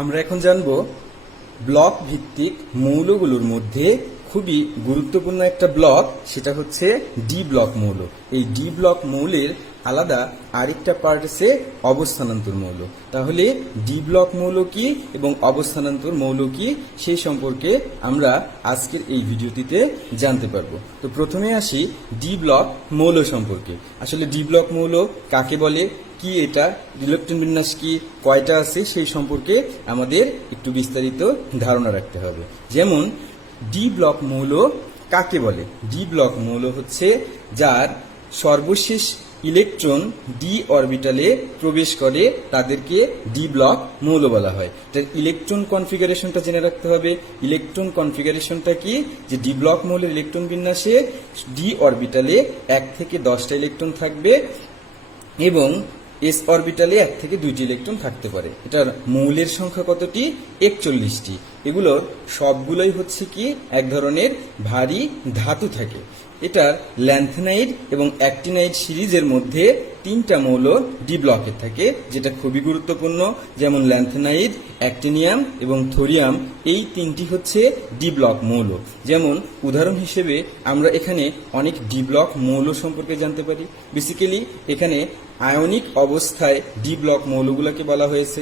আমরা এখন জানব ব্লক ভিত্তিক মৌলগুলোর মধ্যে খুবই গুরুত্বপূর্ণ একটা ব্লক, সেটা হচ্ছে ডি ব্লক মৌল। এই ডি ব্লক মৌলের আলাদা আরেকটা পার্ট আছে অবস্থানান্তর মৌল। তাহলে ডি ব্লক মৌল কি এবং অবস্থানান্তর মৌল কি সেই সম্পর্কে আমরা আজকের এই ভিডিওটিতে জানতে পারবো। তো প্রথমে আসি ডি ব্লক মৌল সম্পর্কে। আসলে ডি ব্লক মৌল কাকে বলে, কি এটা, ইলেকট্রন বিন্যাস কি, কয়টা আছে সেই সম্পর্কে আমাদের একটু বিস্তারিত ধারণা রাখতে হবে। যেমন ডি ব্লক মৌল কাকে বলে? ডি ব্লক মৌল হচ্ছে যার সর্বশেষ ইলেকট্রন ডি অরবিটালে প্রবেশ করে তাদেরকে ডি ব্লক মৌল বলা হয়। তার ইলেকট্রন কনফিগারেশনটা জেনে রাখতে হবে। ইলেকট্রন কনফিগারেশনটা কি? যে ডি ব্লক মৌলের ইলেকট্রন বিন্যাসে ডি অরবিটালে 1 থেকে 10টা ইলেকট্রন থাকবে এবং এস অরবিটালে 1 থেকে 2টি ইলেকট্রন থাকতে পারে। এটার মৌলের সংখ্যা কতটি? 41টি। এগুলোর সবগুলোই হচ্ছে কি এক ধরনের ভারী ধাতু থাকে। এটার ল্যান্থেনাইড এবং অ্যাক্টিনাইড সিরিজের মধ্যে 3টা মৌল ডি ব্লকের থাকে, যেটা খুবই গুরুত্বপূর্ণ। যেমন ল্যান্থেনাইড, অ্যাক্টিনিয়াম এবং থোরিয়াম, এই 3টি হচ্ছে ডি ব্লক মৌল। যেমন উদাহরণ হিসেবে আমরা এখানে অনেক ডি ব্লক মৌল সম্পর্কে জানতে পারি। বেসিক্যালি এখানে আয়নিক অবস্থায় ডি ব্লক মৌলগুলোকে বলা হয়েছে,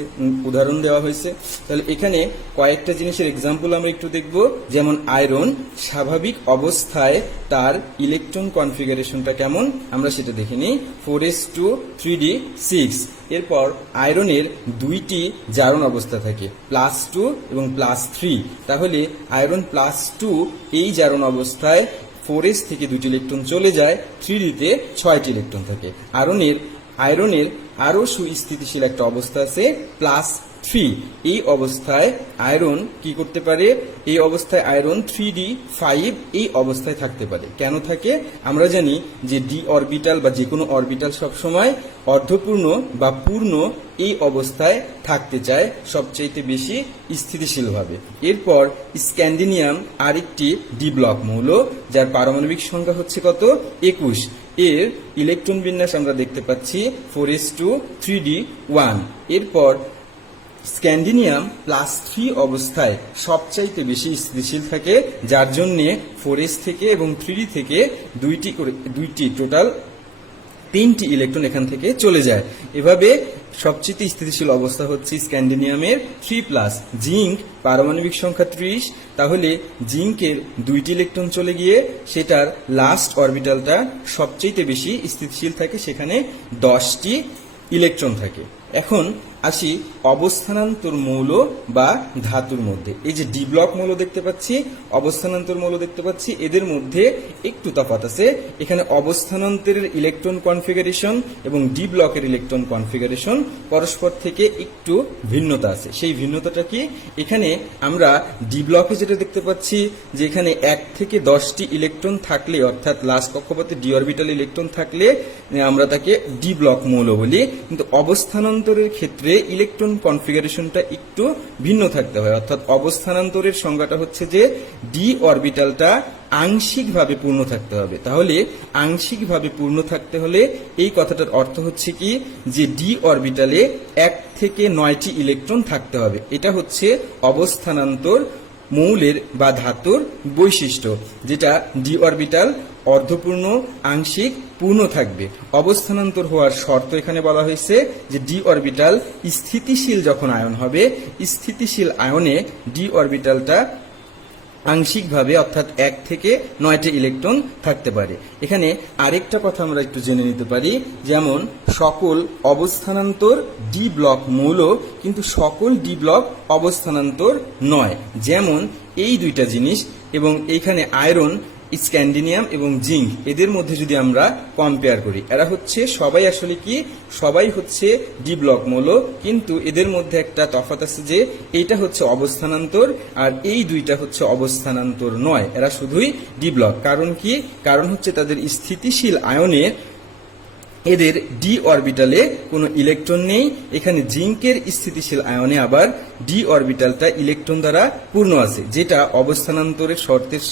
উদাহরণ দেওয়া হয়েছে। তাহলে এখানে কয়েকটা জিনিসের এক্সাম্পল আমরা একটু দেখব। যেমন আয়রন স্বাভাবিক অবস্থায় তার ইলেকট্রন কনফিগারেশনটা কেমন আমরা সেটা দেখে নিই। 4s2 3d6। এরপর আয়রনের 2টি জারণ অবস্থা থাকে, +2 এবং +3। তাহলে আয়রন +2 এই জারণ অবস্থায় 4s থেকে 2টি ইলেকট্রন চলে যায়, 3d-তে 6টি ইলেকট্রন থাকে। আয়রনের আরো সুস্থিতিশীল একটা অবস্থা আছে +3। এই অবস্থায় আয়রন কি করতে পারে? এই অবস্থায় আয়রন 3d5 এই অবস্থায় থাকতে পারে। কেন থাকে? আমরা জানি যে ডি অরবিটাল বা যে কোনো অরবিটাল সবসময় অর্ধপূর্ণ বা পূর্ণ এই অবস্থায় থাকতে চায় সবচাইতে বেশি স্থিতিশীলভাবে। এরপর স্ক্যান্ডিনিয়াম আরেকটি ডি ব্লক মৌল, যার পারমাণবিক সংখ্যা হচ্ছে কত? 21। এর ইলেকট্রন বিন্যাস আমরা দেখতে পাচ্ছি 4s2 3d1। এরপর স্ক্যান্ডিনিয়াম +3 অবস্থায় সবচাইতে বেশি স্থিতিশীল থাকে, যার জন্য 4s থেকে এবং 3d থেকে 2টি টোটাল 3টি ইলেকট্রন এখান থেকে চলে যায়। এভাবে সবচেয়ে স্থিতিশীল অবস্থা হচ্ছে স্ক্যান্ডিনিয়ামের 3+। জিঙ্ক পারমাণবিক সংখ্যা 30। তাহলে জিঙ্কের 2টি ইলেকট্রন চলে গিয়ে সেটার লাস্ট অরবিটালটা সবচেয়ে বেশি স্থিতিশীল থাকে, সেখানে 10টি ইলেকট্রন থাকে। এখন আসি অবস্থানান্তর মৌল বা ধাতুর মধ্যে। এই যে ডি ব্লক মৌল দেখতে পাচ্ছি, অবস্থানান্তর মৌল দেখতে পাচ্ছি, এদের মধ্যে একটু তফাৎ আছে। এখানে অবস্থানান্তরের ইলেকট্রন কনফিগারেশন এবং ডি ব্লকের ইলেকট্রন কনফিগারেশন পরস্পর থেকে একটু ভিন্নতা আছে। সেই ভিন্নতাটা কি? এখানে আমরা ডি ব্লকে যেটা দেখতে পাচ্ছি যে এখানে 1 থেকে 10টি ইলেকট্রন থাকলে, অর্থাৎ লাস্ট কক্ষপথে ডি অরবিটাল ইলেকট্রন থাকলে আমরা তাকে ডি ব্লক মৌল বলি। কিন্তু অবস্থানান্তরের ক্ষেত্রে ইলেকট্রন কনফিগারেশনটা একটু ভিন্ন থাকতে হয়। অর্থাৎ অবস্থানান্তরের সংজ্ঞাটা হচ্ছে যে ডি অরবিটালটা আংশিকভাবে পূর্ণ থাকতে হবে। তাহলে আংশিকভাবে পূর্ণ থাকতে হলে এই কথাটার অর্থ হচ্ছে কি যে ডি অরবিটালে 1 থেকে 9টি ইলেকট্রন থাকতে হবে। এটা হচ্ছে অবস্থানান্তর মৌলের বা ধাতুর বৈশিষ্ট্য, যেটা ডি অরবিটাল অর্ধপূর্ণ, আংশিক, পূর্ণ থাকবে। অবস্থানান্তর হওয়ার শর্ত এখানে বলা হয়েছে যে ডি অরবিটাল স্থিতিশীল যখন আয়ন হবে, স্থিতিশীল আয়নে ডি অরবিটালটা আংশিকভাবে অর্থাৎ 1 থেকে 9টি ইলেকট্রন থাকতে পারে। এখানে আরেকটা কথা আমরা একটু জেনে নিতে পারি। যেমন সকল অবস্থানান্তর ডি ব্লক মৌল, কিন্তু সকল ডি ব্লক অবস্থানান্তর নয়। যেমন এই 2টা জিনিস, এবং এইখানে আয়রন, স্ক্যান্ডিনিয়াম এবং জিঙ্ক, এদের মধ্যে যদি আমরা কম্পেয়ার করি, এরা হচ্ছে সবাই আসলে কি? সবাই হচ্ছে ডি ব্লক মৌল, কিন্তু এদের মধ্যে একটা তফাৎ আছে যে এইটা হচ্ছে অবস্থানান্তর আর এই 2টা হচ্ছে অবস্থানান্তর নয়, এরা শুধুই ডি ব্লক। কারণ কি? কারণ হচ্ছে তাদের স্থিতিশীল আয়নে এদের ডি অরবিটালে কোনো ইলেকট্রন নেই। এখানে জিঙ্কের স্থিতিশীল আয়নে আবার ডি অরবিটালটা ইলেকট্রন দ্বারা পূর্ণ আছে, যেটা অবস্থানান্তরের শর্তের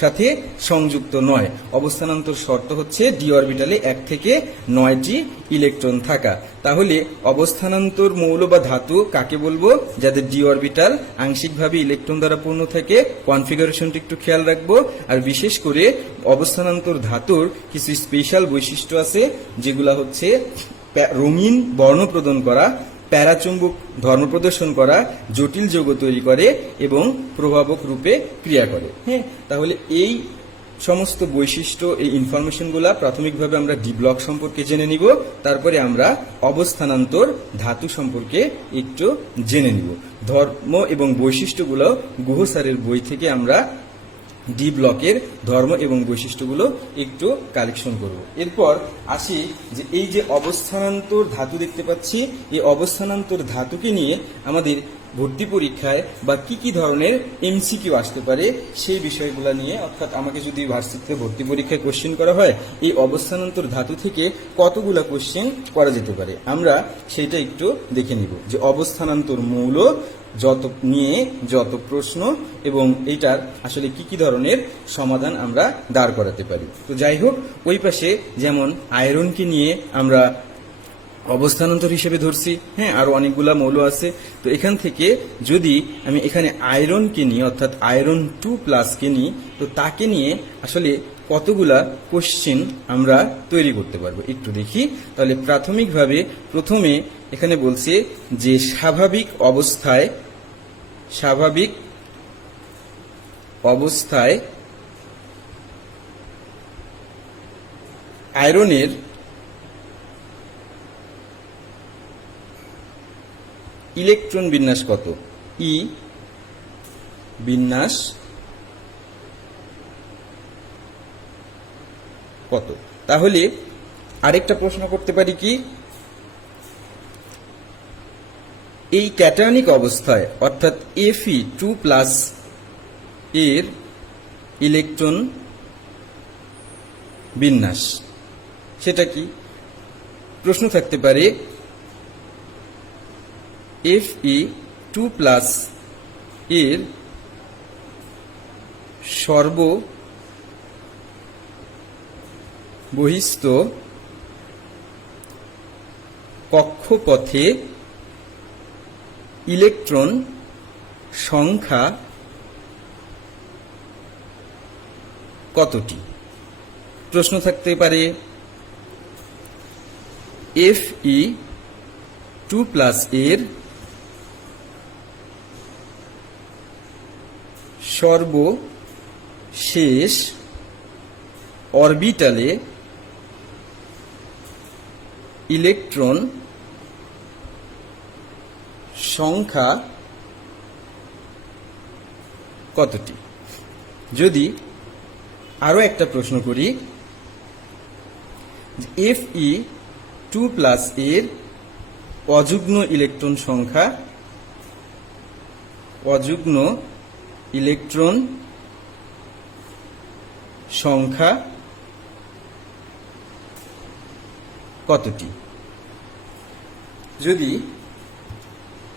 সাথে সংযুক্ত নয়। অবস্থানান্তর শর্ত হচ্ছে ডি অরবিটালে 1 থেকে 9টি ইলেকট্রন থাকা। তাহলে অবস্থানান্তর মৌল বা ধাতু কাকে বলবো? যাদের ডি অরবিটাল আংশিকভাবে ইলেকট্রন দ্বারা পূর্ণ থাকে। কনফিগারেশনটি একটু খেয়াল রাখবো। আর বিশেষ করে অবস্থানান্তর ধাতুর কিছু স্পেশাল বৈশিষ্ট্য আছে, যেগুলা হচ্ছে রঙিন বর্ণ প্রদান করা, প্যারাচুম্বক ধর্ম প্রদর্শন করা, জটিল যৌগ তৈরি করে এবং প্রভাবক রূপে ক্রিয়া করে। হ্যাঁ, তাহলে এই সমস্ত বৈশিষ্ট্য, এই ইনফরমেশনগুলা প্রাথমিকভাবে আমরা ডি ব্লক সম্পর্কে জেনে নিব। তারপরে আমরা অবস্থানান্তর ধাতু সম্পর্কে একটু জেনে নিব। ধর্ম এবং বৈশিষ্ট্যগুলো গুহ স্যারের বই থেকে আমরা ডি ব্লকের ধর্ম এবং বৈশিষ্ট্যগুলো একটু কালেকশন করব। এরপর আসি যে এই যে অবস্থানান্তর ধাতু দেখতে পাচ্ছি, এই অবস্থানান্তর ধাতুকে নিয়ে আমাদের ভর্তি পরীক্ষায় বা কি কি ধরনের এমসিকিউ আসতে পারে সেই বিষয়গুলো নিয়ে, অর্থাৎ আমাকে যদি ভার্সিটিতে ভর্তি পরীক্ষায় কোশ্চেন করা হয় এই অবস্থানান্তর ধাতু থেকে কতগুলা কোশ্চেন করা যেতে পারে, আমরা সেটা একটু দেখে নিব। যে অবস্থানান্তর মৌল যত প্রশ্ন এবং এটার আসলে কি কি ধরনের সমাধান আমরা দাঁড় করাতে পারি। তো যাই হোক, ওই পাশে যেমন আয়রনকে নিয়ে আমরা অবস্থানান্তর হিসেবে ধরছি। হ্যাঁ, আরো অনেকগুলা মৌল আছে। তো এখান থেকে যদি আমি এখানে আয়রনকে নিই, অর্থাৎ আয়রন 2+ কে নিই, তো তাকে নিয়ে আসলে কতগুলা কোশ্চেন আমরা তৈরি করতে পারবো একটু দেখি। তাহলে প্রাথমিকভাবে প্রথমে এখানে বলছে যে স্বাভাবিক অবস্থায় আয়রনের ইলেকট্রন বিন্যাস কত? ই বিন্যাস কত? তাহলে আরেকটা প্রশ্ন করতে পারি কি, এই ক্যাটায়নিক অবস্থায় অর্থাৎ Fe2+ এর ইলেকট্রন বিন্যাস সেটা কি? প্রশ্ন থাকতে পারে Fe2+ এর সর্ববহিস্থ কক্ষপথে ইলেকট্রন সংখ্যা কতটি? প্রশ্ন থাকতে পারে Fe2+ এর সর্বশেষ অরবিটালে ইলেকট্রন সংখ্যা কতটি? যদি আরো একটা প্রশ্ন করি, Fe2+ এর অযুগ্ম ইলেকট্রন সংখ্যা কতটি? যদি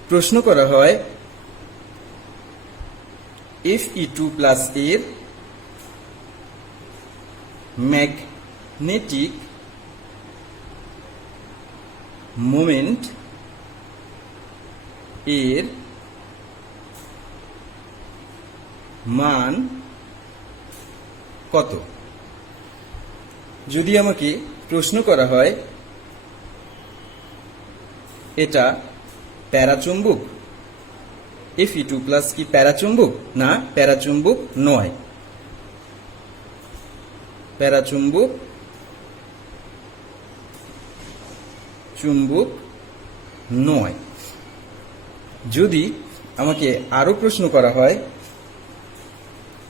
প্রশ্ন করা হয় Fe2+ এর ম্যাগনেটিক মোমেন্ট এর মান কত? যদি আমাকে প্রশ্ন করা হয় এটা প্যারাচুম্বক, Fe2+ কি প্যারাচুম্বক? না, প্যারাচুম্বক নয়। চুম্বক নয়। যদি আমাকে আরো প্রশ্ন করা হয়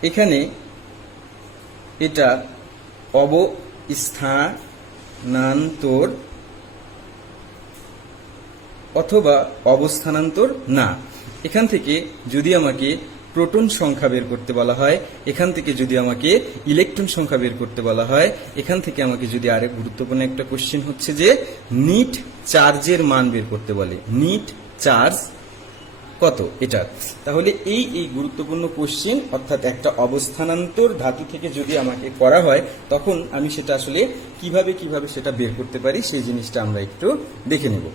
এখানে এটা অবস্থানান্তর অথবা অবস্থানান্তর না, এখান থেকে যদি আমাকে প্রোটন সংখ্যা বের করতে বলা হয়, এখান থেকে যদি আমাকে ইলেকট্রন সংখ্যা বের করতে বলা হয়, এখান থেকে আমাকে যদি আরেক গুরুত্বপূর্ণ একটা কোশ্চেন হচ্ছে যে নিট চার্জের মান বের করতে বলে। নিট চার্জ কত এটার। তাহলে এই গুরুত্বপূর্ণ কোশ্চেন, অর্থাৎ একটা অবস্থানান্তর ধাতু থেকে যদি আমাকে করা হয় তখন আমি সেটা আসলে কিভাবে সেটা বের করতে পারি সেই জিনিসটা আমরা একটু দেখে নেব।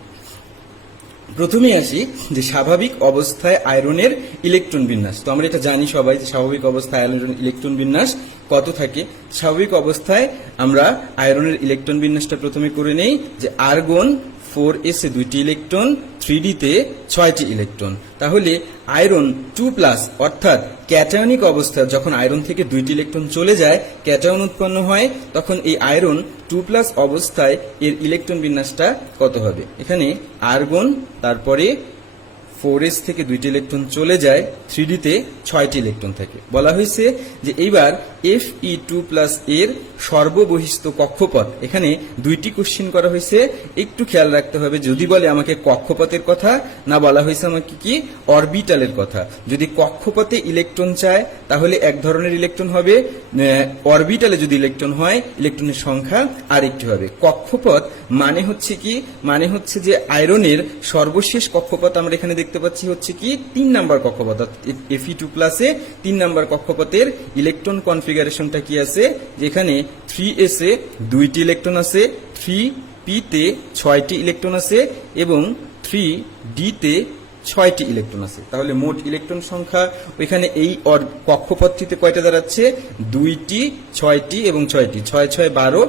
প্রথমে আসি যে স্বাভাবিক অবস্থায় আয়রনের ইলেকট্রন বিন্যাস। তো আমরা এটা জানি সবাই যে স্বাভাবিক অবস্থায় আয়রনের ইলেকট্রন বিন্যাস কত থাকে। স্বাভাবিক অবস্থায় আমরা আয়রনের ইলেকট্রন বিন্যাসটা প্রথমে করে নেই যে আর্গন 4s এ 2টি ইলেকট্রন, 3d তে 6টি ইলেকট্রন। তাহলে আয়রন 2+ অর্থাৎ ক্যাটায়নিক অবস্থায় যখন আয়রন থেকে 2টি ইলেকট্রন চলে যায়, ক্যাটায়ন উৎপন্ন হয়, তখন এই আয়রন 2+ অবস্থায় এর ইলেকট্রন বিন্যাসটা কত হবে। এখানে আর্গন, তারপরে 4s থেকে 2টি ইলেকট্রন চলে যায়, 3d তে 6টি ইলেকট্রন থাকে। বলা হয়েছে যে এইবার Fe2+ এর সর্ববহিস্থ কক্ষপথ, এখানে 2টি কোশ্চেন করা হয়েছে, একটু খেয়াল রাখতে হবে। যদি বলে আমাকে কক্ষপথের কথা, না বলা হয়েছে আমাকে কি অরবিটালের কথা। যদি কক্ষপথে ইলেকট্রন চায় তাহলে এক ধরনের ইলেকট্রন হবে, অরবিটালে যদি ইলেকট্রন হয় ইলেকট্রনের সংখ্যা আরেকটি হবে। কক্ষপথ মানে হচ্ছে কি, মানে হচ্ছে যে আয়রনের সর্বশেষ কক্ষপথ আমরা এখানে দেখতে পাচ্ছি হচ্ছে কি 3 নাম্বার কক্ষপথ। Fe2+ এ 3 নাম্বার কক্ষপথের ইলেকট্রন কনফিগারেশনটা কি আছে, যেখানে 3s এ 2টি ইলেকট্রন আছে, 3p তে 6টি ইলেকট্রন আছে এবং 3d তে 6টি ইলেকট্রন আছে। তাহলে মোট ইলেকট্রন সংখ্যা ওইখানে এই কক্ষপথটিতে কয়টা দাঁড়াচ্ছে, 2টি, 6টি এবং 6টি, 6 6 12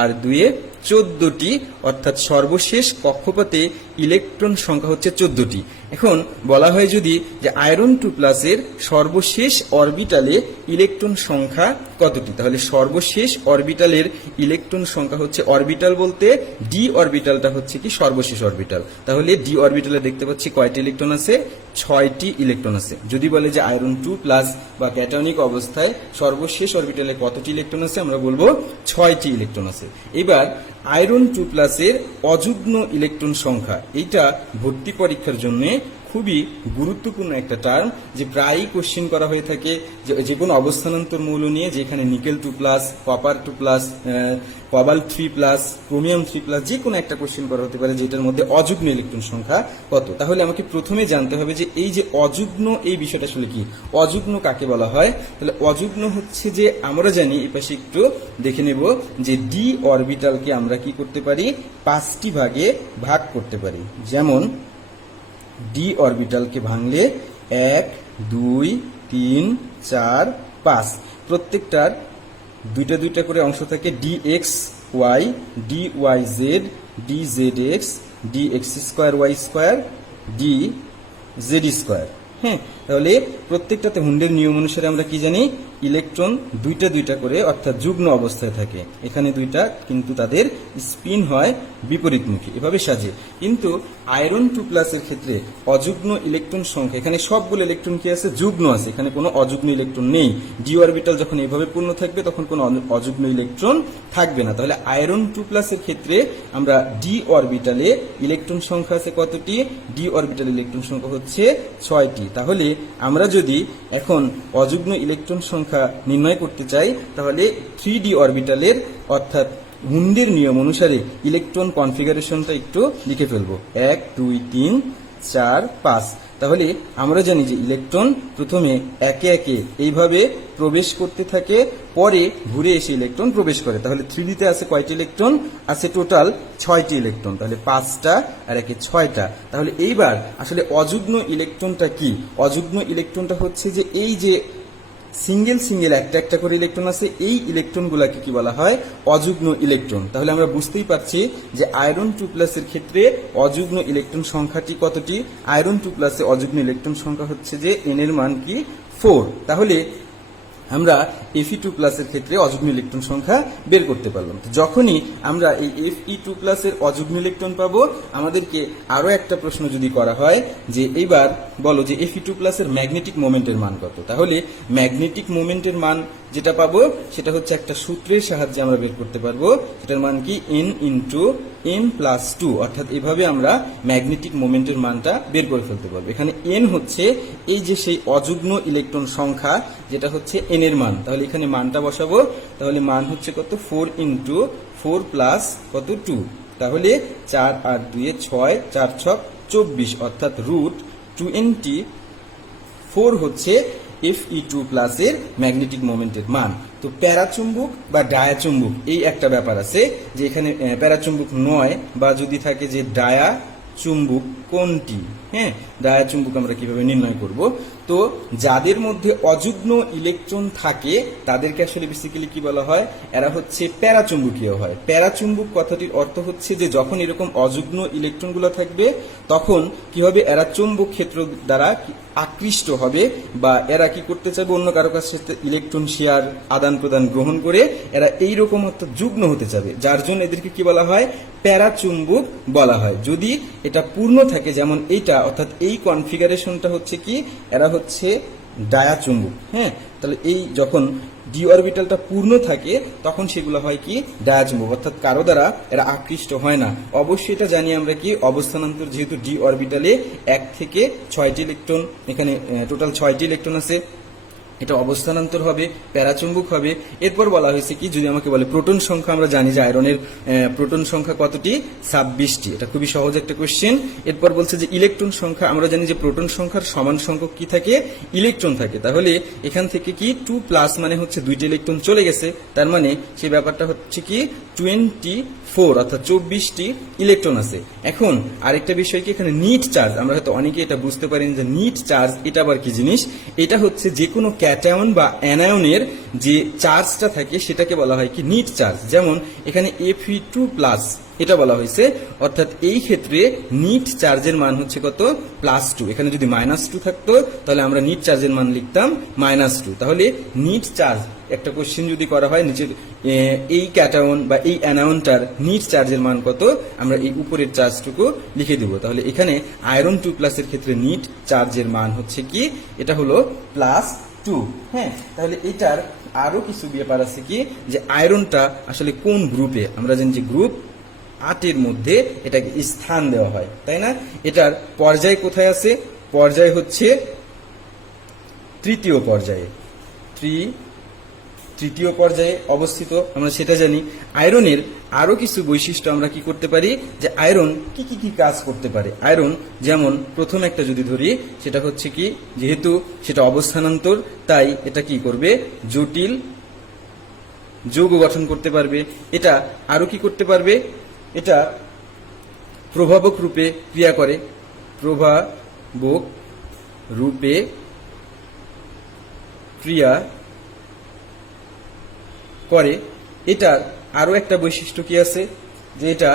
আর 2 এ 14টি, অর্থাৎ সর্বশেষ কক্ষপথে ইলেকট্রন সংখ্যা হচ্ছে 14টি। এখন বলা হয় যদি যে আয়রন 2+ এর সর্বশেষ অরবিটালে ইলেকট্রন সংখ্যা কতটি, তাহলে সর্বশেষ অরবিটালের ইলেকট্রন সংখ্যা হচ্ছে, অরবিটাল বলতে ডি অরবিটালটা হচ্ছে কি সর্বশেষ অরবিটাল। তাহলে ডি অরবিটালে দেখতে পাচ্ছি কয়টি ইলেকট্রন আছে, 6টি ইলেকট্রন আছে। যদি বলে যে আয়রন 2+ বা ক্যাটায়নিক অবস্থায় সর্বশেষ অরবিটালে কতটি ইলেকট্রন আছে, আমরা বলবো 6টি ইলেকট্রন আছে। এবার আয়রন 2+ এর অযুগ্ম ইলেকট্রন সংখ্যা, এইটা ভর্তি পরীক্ষার জন্য খুবই গুরুত্বপূর্ণ একটা টার্ম, যে প্রায়ই কোশ্চেন করা হয়ে থাকে যে কোনো অবস্থানান্তর মৌল নিয়ে, যেখানে নিকেল 2+, কপার 2+, কোবাল্ট 3+, ক্রোমিয়াম 3+, যে কোনো একটা কোশ্চেন করা হতে পারে যেটার মধ্যে অযুগ্ম ইলেকট্রন সংখ্যা কত। তাহলে আমাকে প্রথমে জানতে হবে যে এই যে অযুগ্ম, এই বিষয়টা আসলে কি, অযুগ্ম কাকে বলা হয়। তাহলে অযুগ্ম হচ্ছে যে আমরা জানি, এই পাশে একটু দেখে নেব যে ডি অরবিটালকে আমরা কি করতে পারি, 5টি ভাগে ভাগ করতে পারি। যেমন ডি অরবিটালকে ভাঙলে 1 2 3 4 5, প্রত্যেকটার দুইটা করে অংশ থাকে, dxy, dyz, dzx, dx2y2, dz2। হ্যাঁ, তাহলে প্রত্যেকটাতে হুন্ডের নিয়ম অনুসারে আমরা কি জানি, ইলেকট্রন দুইটা করে অর্থাৎ যুগ্ম অবস্থায় থাকে। এখানে 2টা, কিন্তু তাদের স্পিন হয় বিপরীতমুখী, এভাবে সাজে। কিন্তু আয়রন 2+ এর ক্ষেত্রে অযুগ্ম ইলেকট্রন সংখ্যা, এখানে সবগুলো ইলেকট্রন কি আছে, যুগ্ম আছে, এখানে কোনো অযুগ্ম ইলেকট্রন নেই। ডি অরবিটাল যখন এভাবে পূর্ণ থাকবে তখন কোনো অযুগ্ম ইলেকট্রন থাকবে না। তাহলে আয়রন 2+ এর ক্ষেত্রে আমরা ডি অরবিটালে ইলেকট্রন সংখ্যা আছে কতটি, ডি অরবিটাল ইলেকট্রন সংখ্যা হচ্ছে 6টি। তাহলে আমরা যদি এখন অযুগ্ম ইলেকট্রন সংখ্যা নির্ণয় করতে চাই, তাহলে 3d অরবিটালের অর্থাৎ হুন্ডের নিয়ম অনুসারে ইলেকট্রন কনফিগারেশনটা একটু লিখে ফেলবো, 1 2 3 4 5। তাহলে আমরা জানি যে ইলেকট্রন প্রথমে একে একে এইভাবে প্রবেশ করতে থাকে, পরে ঘুরে এসে ইলেকট্রন প্রবেশ করে। তাহলে 3d তে আছে কয়টি ইলেকট্রন, আছে টোটাল 6টি ইলেকট্রন, তাহলে 5টা আর একে 6টা। তাহলে এইবার আসলে অযুগ্ম ইলেকট্রনটা কি, অযুগ্ম ইলেকট্রনটা হচ্ছে যে এই যে সিঙ্গেল একটা করে ইলেকট্রন আছে, এই ইলেকট্রনগুলোকে কি বলা হয়, অযুগ্ম ইলেকট্রন। তাহলে আমরা বুঝতেই পারছি যে আয়রন 2+ এর ক্ষেত্রে অযুগ্ম ইলেকট্রন সংখ্যাটি কতটি, আয়রন 2+ এ অযুগ্ম ইলেকট্রন সংখ্যা হচ্ছে যে n এর মান কি 4। তাহলে আমরা Fe2+ এর ক্ষেত্রে অযুগ্ম ইলেকট্রন সংখ্যা বের করতে পারলাম। যখনই আমরা এই Fe2+ এর অযুগ্ম ইলেকট্রন পাবো, আমাদেরকে আরো একটা প্রশ্ন যদি করা হয় যে এইবার বলো যে Fe2+ এর ম্যাগনেটিক মোমেন্টের মান কত, তাহলে ম্যাগনেটিক মোমেন্টের মান যেটা পাবো সেটা হচ্ছে একটা সূত্রের সাহায্যে আমরা বের করতে পারবো, সেটার মান কি n × n+2, অর্থাৎ এভাবে আমরা ম্যাগনেটিক মোমেন্টের মানটা বের করে ফেলতে পারবো। এখানে n হচ্ছে এই যে সেই অযুগ্ম ইলেকট্রন সংখ্যা, যেটা হচ্ছে n এর মান। তাহলে এখানে মানটা বসাবো, তাহলে মান হচ্ছে কত, 4 × 4 + কত 2, তাহলে 4 আর 2 6, 4 6 24, অর্থাৎ √2 24 হচ্ছে Fe2+ এর ম্যাগনেটিক মোমেন্টের মান। তো প্যারাচুম্বক বা ডায়াচুম্বক এই একটা ব্যাপার আছে যে এখানে প্যারাচুম্বক নয়, বা যদি থাকে যে ডায়া চুম্বক কোনটি, হ্যাঁ, ডায়া চুম্বক আমরা কিভাবে নির্ণয় করব। তো যাদের মধ্যে অযুগ্ম ইলেকট্রন থাকে তাদেরকে আসলে বেসিক্যালি কি বলা হয়, এরা হচ্ছে প্যারাচুম্বকীয় হয়। প্যারাচুম্বক কথাটির অর্থ হচ্ছে যে যখন এরকম অযুগ্ম ইলেকট্রনগুলো থাকবে তখন কি হবে, এরা চুম্বক ক্ষেত্র দ্বারা আকৃষ্ট হবে, বা এরা কি করতে চাইবে, অন্য কারো কাছে ইলেকট্রন শেয়ার আদান প্রদান গ্রহণ করে এরা এইরকম অর্থাৎ যুগ্ম হতে চাবে, যার জন্য এদেরকে কি বলা হয়, প্যারাচুম্বক বলা হয়। যদি এটা পূর্ণ থাকে, যেমন এইটা অর্থাৎ এই কনফিগারেশনটা হচ্ছে কি, এরা হচ্ছে ডায়াচুম্বক, হ্যাঁ। তাহলে এই যখন ডি অরবিটালটা পূর্ণ থাকে তখন সেগুলো হয় কি, ডায়াচুম্বক, অর্থাৎ কারো দ্বারা এরা আকৃষ্ট হয় না। অবশ্যই এটা জানি আমরা কি, অবস্থানান্তর যেহেতু ডি অরবিটালে 1 থেকে 6টি ইলেকট্রন, এখানে টোটাল 6টি ইলেকট্রন আছে, এটা অবস্থানান্তর হবে, প্যারাচুম্বক হবে। এরপর বলা হয়েছে কি, যদি আমাকে বলে প্রোটন সংখ্যা, আমরা জানি যে আয়রনের প্রোটন সংখ্যা কতটি, 26টি, এটা খুবই সহজ একটা কোশ্চেন। এরপর বলছে যে ইলেকট্রন সংখ্যা, আমরা জানি যে প্রোটন সংখ্যার সমান সংখ্যক কি থাকে, ইলেকট্রন থাকে। তাহলে এখান থেকে কি 2+ মানে হচ্ছে 2টি ইলেকট্রন চলে গেছে, তার মানে সেই ব্যাপারটা হচ্ছে কি 24 অর্থাৎ 24টি ইলেকট্রন আছে। এখন আরেকটা বিষয় কি, এখানে নিট চার্জ, আমরা হয়তো অনেকে এটা বুঝতে পারেন যে নিট চার্জ এটা আবার কি জিনিস। এটা হচ্ছে যে কোনো ক্যাটায়ন বা অ্যানায়নের যে চার্জটা থাকে সেটাকে বলা হয় কি নিট চার্জ। যেমন এখানে Fe2+ এটা বলা হয়েছে, অর্থাৎ এই ক্ষেত্রে নিট চার্জের মান হচ্ছে কত, +2। এখানে যদি -2 থাকতো তাহলে আমরা নিট চার্জের মান লিখতাম -2। তাহলে নিট চার্জ একটা কোশ্চেন যদি করা হয়, নিচের এই ক্যাটায়ন বা এই অ্যানায়নটার নিট চার্জের মান কত, আমরা এই উপরের চার্জটুকু লিখে দেব। তাহলে এখানে আয়রন 2+ এর ক্ষেত্রে নিট চার্জের মান হচ্ছে কি, এটা হলো +2, হ্যাঁ। তাহলে এটার আরো কিছু ব্যাপার আছে কি, যে আয়রনটা আসলে কোন গ্রুপে, আমরা জানি যে গ্রুপ 8 মধ্যে এটাকে স্থান দেওয়া হয়, তাই না। এটার পর্যায় কোথায় আছে, পর্যায় হচ্ছে তৃতীয় পর্যায়ে, তৃতীয় পর্যায়ে অবস্থিত, আমরা সেটা জানি। আয়রনের আরো কিছু বৈশিষ্ট্য আমরা কি করতে পারি, যে আয়রন কি কি কি কাজ করতে পারে। আয়রন যেমন প্রথম একটা যদি ধরি, সেটা হচ্ছে কি, যেহেতু সেটা অবস্থানান্তর তাই এটা কি করবে, জটিল যৌগ গঠন করতে পারবে। এটা আরো কি করতে পারবে, এটা প্রভাবক রূপে ক্রিয়া করে, প্রভাবক রূপে ক্রিয়া করে। এটার আরো একটা বৈশিষ্ট্য কি আছে, যে এটা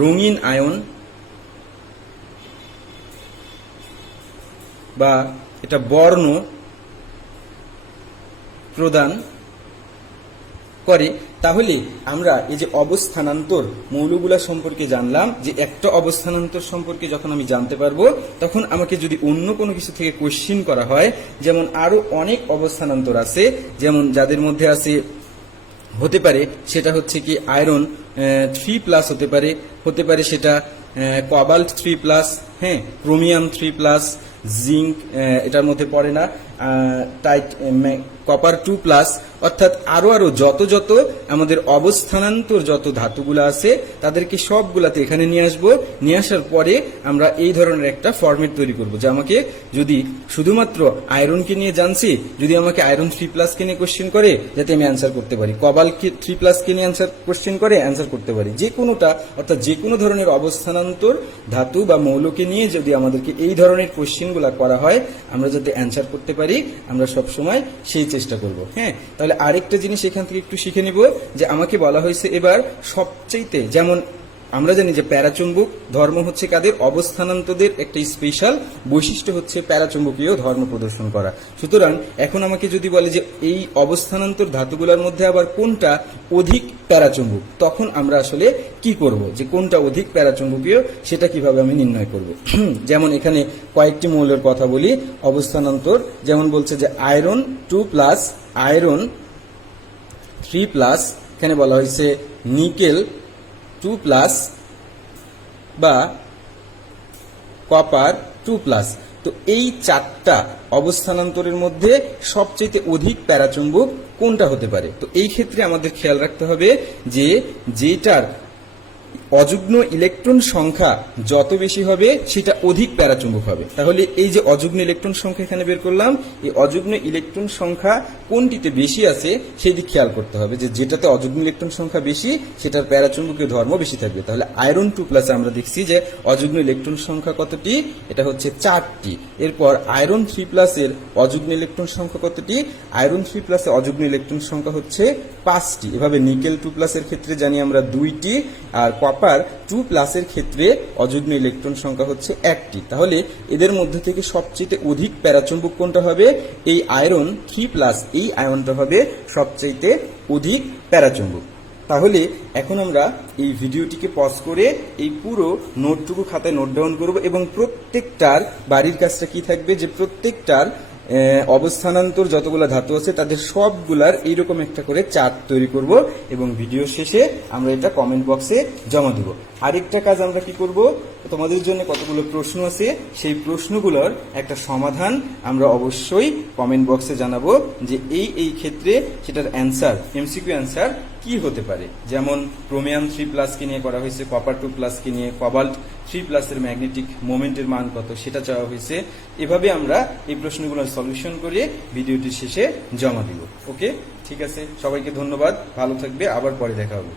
রঙিন আয়ন বা এটা বর্ণ প্রদান করে। তাহলে আমরা এই যে অবস্থানান্তর মৌলগুলা সম্পর্কে জানলাম, যে একটা অবস্থানান্তর সম্পর্কে যখন আমি জানতে পারবো তখন আমাকে যদি অন্য কোনো কিছু থেকে কোশ্চিন করা হয়, যেমন আরো অনেক অবস্থানান্তর আছে, যেমন যাদের মধ্যে আছে হতে পারে সেটা হচ্ছে কি আয়রন 3+ হতে পারে সেটা কোবাল্ট 3+, হ্যাঁ, ক্রোমিয়াম 3+, জিঙ্ক এটার মধ্যে পড়ে না, কপার 2+, অর্থাৎ আরো যত আমাদের অবস্থানান্তর যত ধাতুগুলো আছে তাদেরকে সবগুলাতে এখানে নিয়ে আসবো। নিয়ে আসার পরে আমরা এই ধরনের একটা ফরম্যাট তৈরি করব, যে আমাকে যদি শুধুমাত্র আয়রনকে নিয়ে জানছি, যদি আমাকে আয়রন 3+ কে নিয়ে কোশ্চেন করে যাতে আমি অ্যান্সার করতে পারি, কবাল্টকে 3+ কে নিয়ে কোশ্চেন করে অ্যান্সার করতে পারি, যে কোনোটা অর্থাৎ যে কোনো ধরনের অবস্থানান্তর ধাতু বা মৌলকে নিয়ে যদি আমাদেরকে এই ধরনের কোশ্চেনগুলো করা হয় আমরা যাতে অ্যান্সার করতে পারি, আমরা সব সময় সেই চেষ্টা করব, হ্যাঁ। তাহলে আরেকটা জিনিস এখান থেকে একটু শিখে নিব, যে আমাকে বলা হয়েছে এবার সবচাইতে, যেমন আমরা জানি যে প্যারাচুম্বক ধর্ম হচ্ছে কাদের, অবস্থানান্তদের একটা স্পেশাল বৈশিষ্ট্য হচ্ছে প্যারাচুম্বকীয় ধর্ম প্রদর্শন করা। সুতরাং এখন আমাকে যদি বলে যে এই অবস্থানান্তর ধাতুগুলোর মধ্যে আবার কোনটা অধিক প্যারাচুম্বক, তখন আমরা আসলে কি করব, যে কোনটা অধিক প্যারাচুম্বকীয় সেটা কিভাবে আমি নির্ণয় করব। যেমন এখানে কয়েকটি মৌলের কথা বলি অবস্থানান্তর, যেমন বলছে যে আয়রন 2+, আয়রন 3+, এখানে বলা হয়েছে নিকেল 2+ বা কপার 2+। তো এই চারটা অবস্থানান্তরের মধ্যে সবচেয়ে অধিক প্যারাচুম্বক কোনটা হতে পারে। তো এই ক্ষেত্রে আমাদের খেয়াল রাখতে হবে যে যেটার অযুগ্ম ইলেকট্রন সংখ্যা যত বেশি হবে সেটা অধিক প্যারাচুম্বক হবে। তাহলে এই যে অযুগ্ম ইলেকট্রন সংখ্যা এখানে বের করলাম, এই অযুগ্ম ইলেকট্রন সংখ্যা কোনটিতে বেশি আছে সেই দিক খেয়াল করতে হবে, যে যেটাতে অযুগ্ম ইলেকট্রন সংখ্যা বেশি সেটার প্যারাচুম্বকীয় ধর্ম বেশি থাকবে। তাহলে আয়রন 2+ আমরা দেখছি যে অযুগ্ম ইলেকট্রন সংখ্যা কতটি, এটা হচ্ছে 4টি। এরপর আয়রন 3+ এর অযুগ্ম ইলেকট্রন সংখ্যা কতটি, আয়রন 3+ এর অযুগ্ম ইলেকট্রন সংখ্যা হচ্ছে 5টি। এভাবে নিকেল 2+ এর ক্ষেত্রে জানি আমরা 2টি, আর কপার 2+ এর ক্ষেত্রে অযুগ্ম ইলেকট্রন সংখ্যা হচ্ছে 1টি। তাহলে এদের মধ্যে থেকে সবচেয়ে অধিক প্যারাচুম্বক কোনটা হবে, এই আয়রন 3+, এই আয়নটা হবে সবচেয়ে অধিক প্যারাচুম্বক। তাহলে এখন আমরা এই ভিডিওটিকে পজ করে এই পুরো নোটটুকু খাতায় নোট ডাউন করব, এবং প্রত্যেকটার বাড়ির কাজটা কি থাকবে, যে প্রত্যেকটার অবস্থানান্তর যতগুলো ধাতু আছে তাদের সবগুলার এইরকম একটা করে চার্ট তৈরি করব, এবং ভিডিও শেষে আমরা এটা কমেন্ট বক্সে জমা দেব। আরেকটা কাজ আমরা কি করব, তোমাদের জন্য কতগুলো প্রশ্ন আছে, সেই প্রশ্নগুলোর একটা সমাধান আমরা অবশ্যই কমেন্ট বক্সে জানাবো, যে এই ক্ষেত্রে সেটার অ্যান্সার, এমসিকিউ অ্যান্সার কি হতে পারে। যেমন ক্রোমিয়াম 3+ কে নিয়ে করা হয়েছে, কপার 2+ কে নিয়ে, কবাল্ট 3+ এর ম্যাগনেটিক মোমেন্টের মান কত সেটা চাওয়া হয়েছে। এভাবে আমরা এই প্রশ্নগুলোর সলিউশন করে ভিডিওটির শেষে জমা দিব। ওকে, ঠিক আছে, সবাইকে ধন্যবাদ, ভালো থাকবে, আবার পরে দেখা হবে।